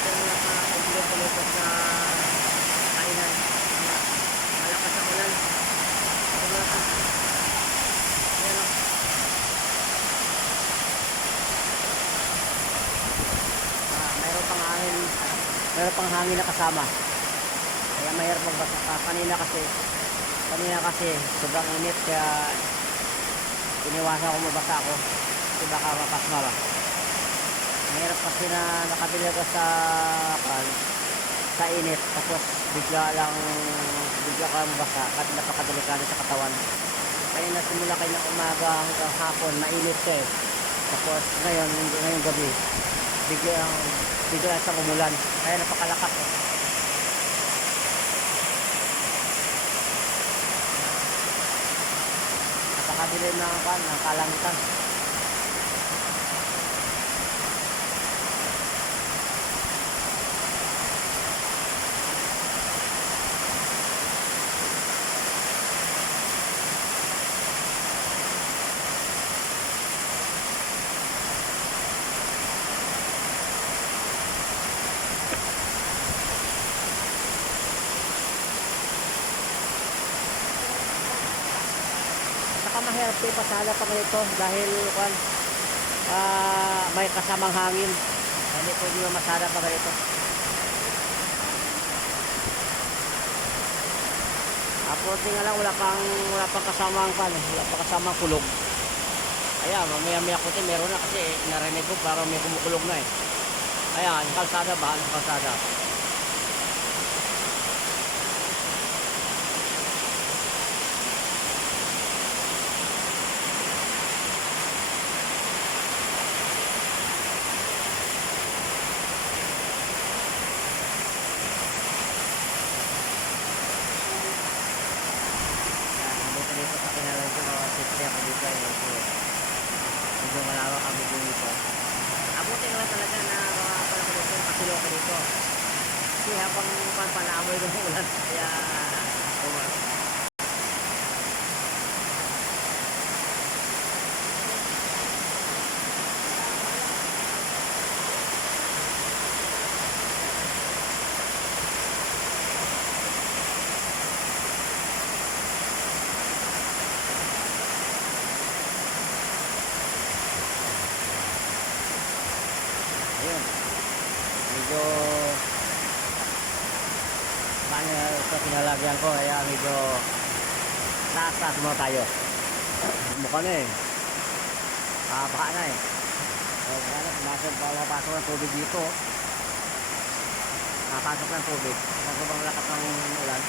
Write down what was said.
natin mga pagpulot-pulutot na kainan. Malakas ang ulan. Ito mga ka. Ayan o. Mayroon pang hangin na kasama. Kaya mahirap magbasa ka. Kanina kasi sobrang init kaya iniwasan ko mabasa ako kasi baka mapasma ba. Mahirap kasi na nakabili ka sa init tapos bigla ka mabasa at napakadelikado sa katawan. Kaya nasimula kayo ng umaga hanggang hapon mainit siya eh. Tapos ngayong gabi bigla sa umulan kaya napakalakas eh. Napakadilim ng kalangitan. Mahirap ko ipasada pa ganito dahil may kasamang hangin. Hindi pwede mamasada pa ganito. Tapos nga lang wala pang kasamang kulog. Ayan, mamaya ko meron na kasi narinig ko parang may kumukulog na eh. Ayan, kalsada ba? Kalsada. Dito sa kinalang ko safety ako dito medyo malawak ang bubong dito. Abutin lang talaga na pasilo ko dito kasi habang panaamoy ng ulan kaya ayun, medyo paano ito pinalagyan ko kaya medyo taas mo tayo. Mukha na eh baka na eh papasok ng tubig dito, napasok ng tubig sa sobrang lakas ng ulan.